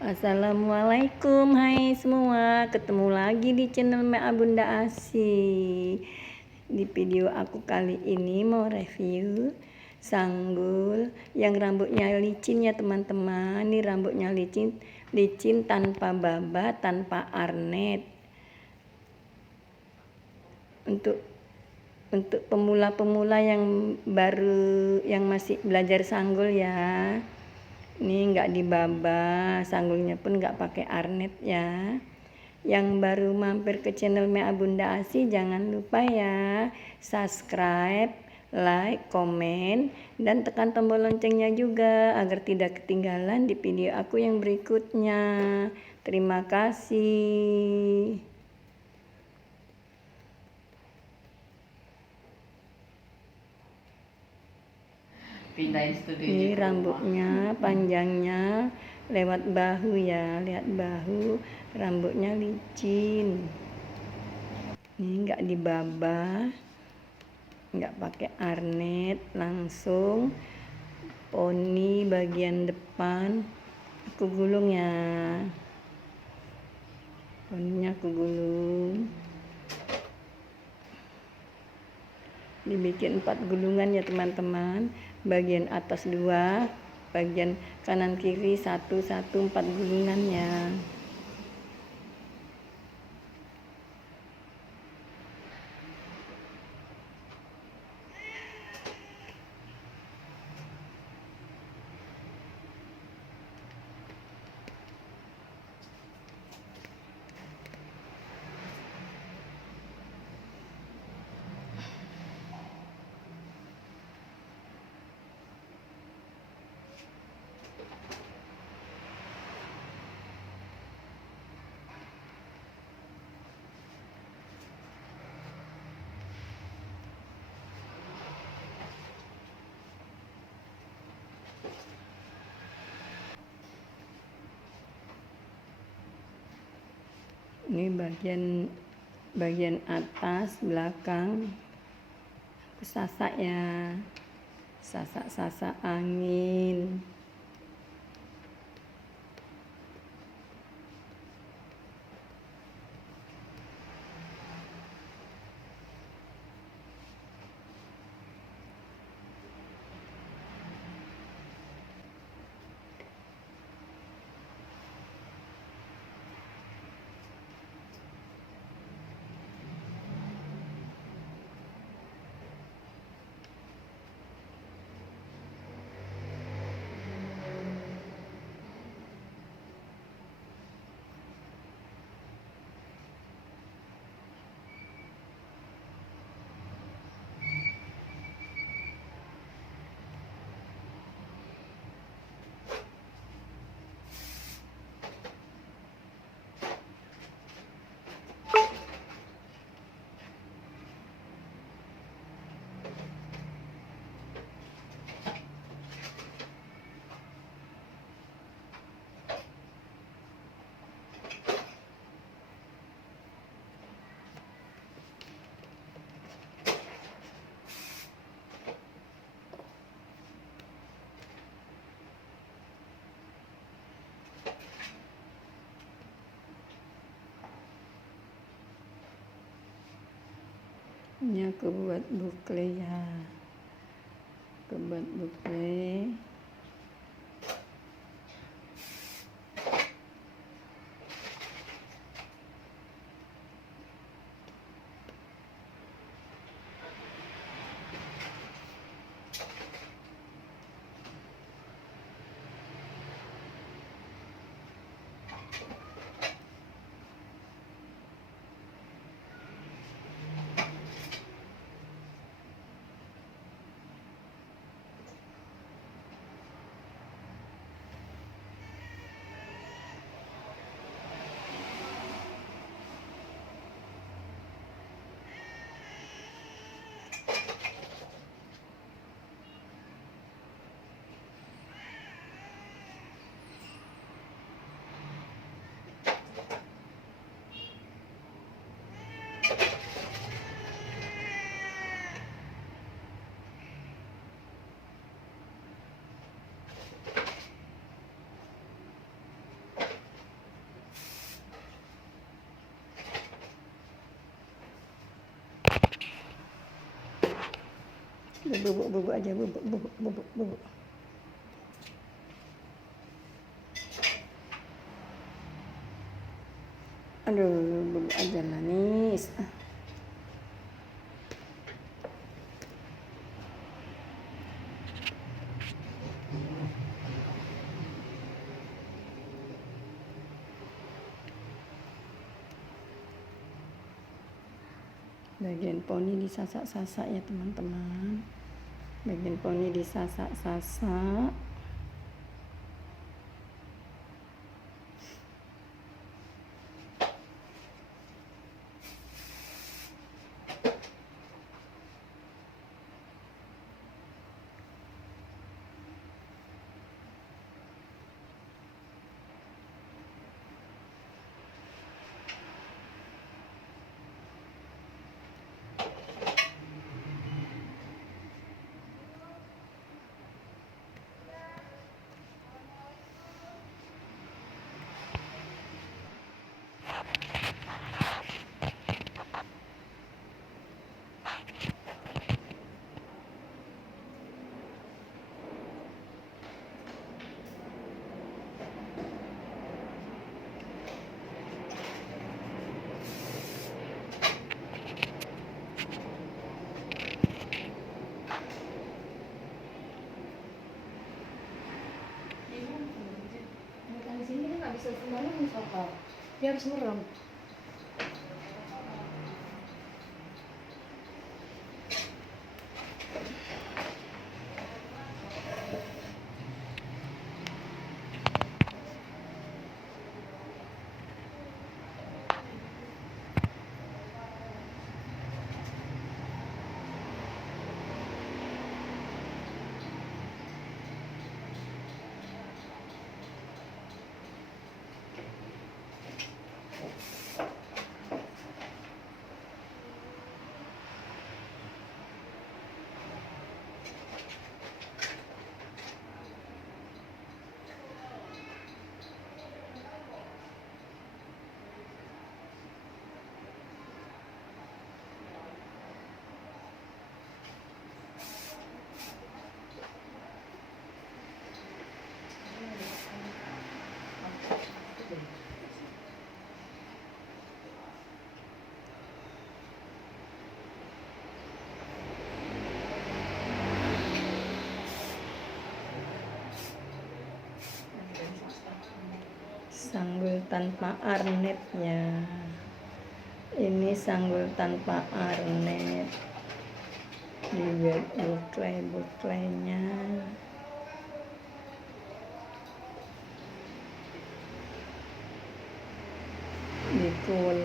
Assalamualaikum, hai semua, ketemu lagi di channel Mea Bunda Asi. Di video aku kali ini mau review sanggul yang rambutnya licin ya teman-teman. Ini rambutnya licin tanpa babat, tanpa arnet. Untuk pemula-pemula yang baru, yang masih belajar sanggul ya. Ini nggak dibaba, sanggulnya pun nggak pakai arnet ya. Yang baru mampir ke channel Mea Bunda Asi, jangan lupa ya subscribe, like, komen, dan tekan tombol loncengnya juga agar tidak ketinggalan di video aku yang berikutnya. Terima kasih. Ini rambutnya panjangnya lewat bahu ya, lihat bahu, rambutnya licin. Ini nggak dibaba, nggak pakai arnet, langsung poni bagian depan aku gulung ya, poninya aku gulung. Dibikin 4 gulungan ya teman-teman, bagian atas 2, bagian kanan kiri 1, 4 gulungan ya. Ini bagian atas belakang aku sasak ya, sasak angin. Ini aku buat bukle ya, aku buat bukle. bubuk bubuk aja, bubuk bubuk bubuk bubuk. Aduh, bubuk aja manis. Bagian poni disasak-sasak ya teman-teman. Bagian poni disasak-sasak. Bisa kemana misalkan dia harus merem. Sanggul tanpa arnetnya. Ini sanggul tanpa arnet. Lihat buklenya. Dikul.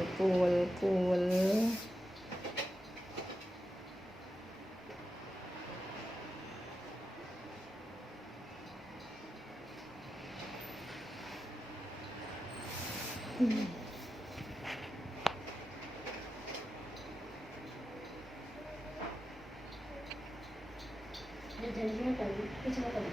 Dia janjinya tadi, itu cuma tadi.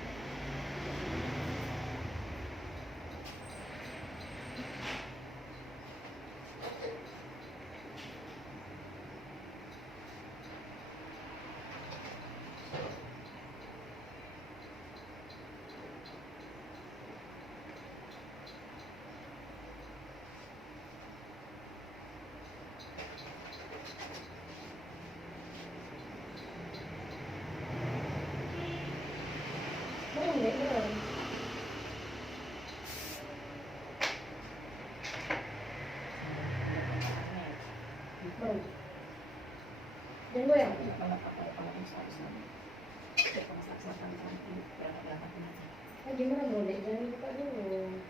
Belum. Dan gue yang gimana mau deh, jangan buka dulu.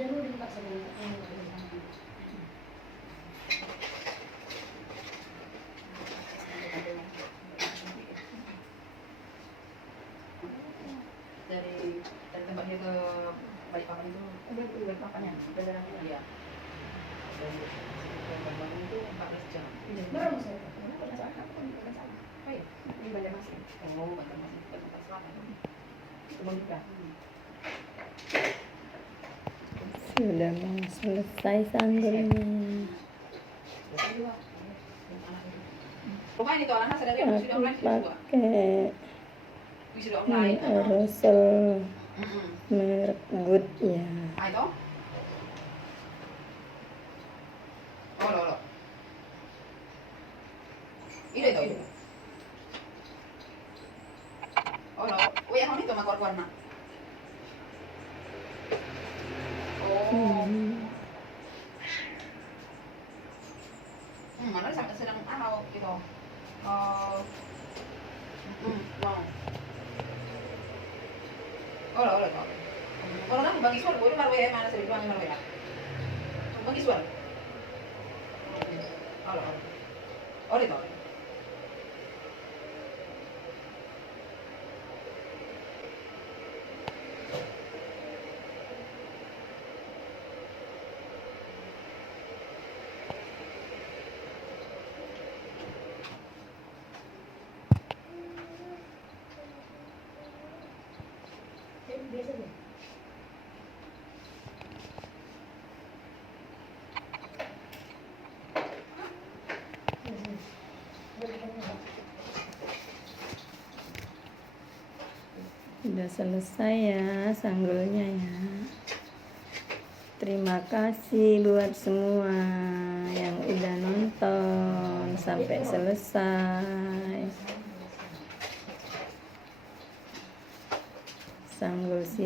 Jangan lupa sama Baru saya. Ini Banjarmasin. Oh, Banjarmasin. Jakarta Selatan. Monika. Sudah mau selesai sanggulnya. Lumayan itu anak sadar ya, Aku sudah online sudah juga. pakai Sudah online. aerosol merek Good ya. Ah itu? Oh, lo. Itu. Oh, lo. Uy, ako nito magwarna. Oh. Mana sedang araw gitu. Oh. Wow. Oh, lo to. Kalau nang bagi suara, boleh marwe mana sering bagi marwe ya. Bagi suara. Oh, lo. Oh, itu. Biasa deh. Sudah selesai ya sanggulnya ya. Terima kasih buat semua yang udah nonton sampai selesai. Sanggul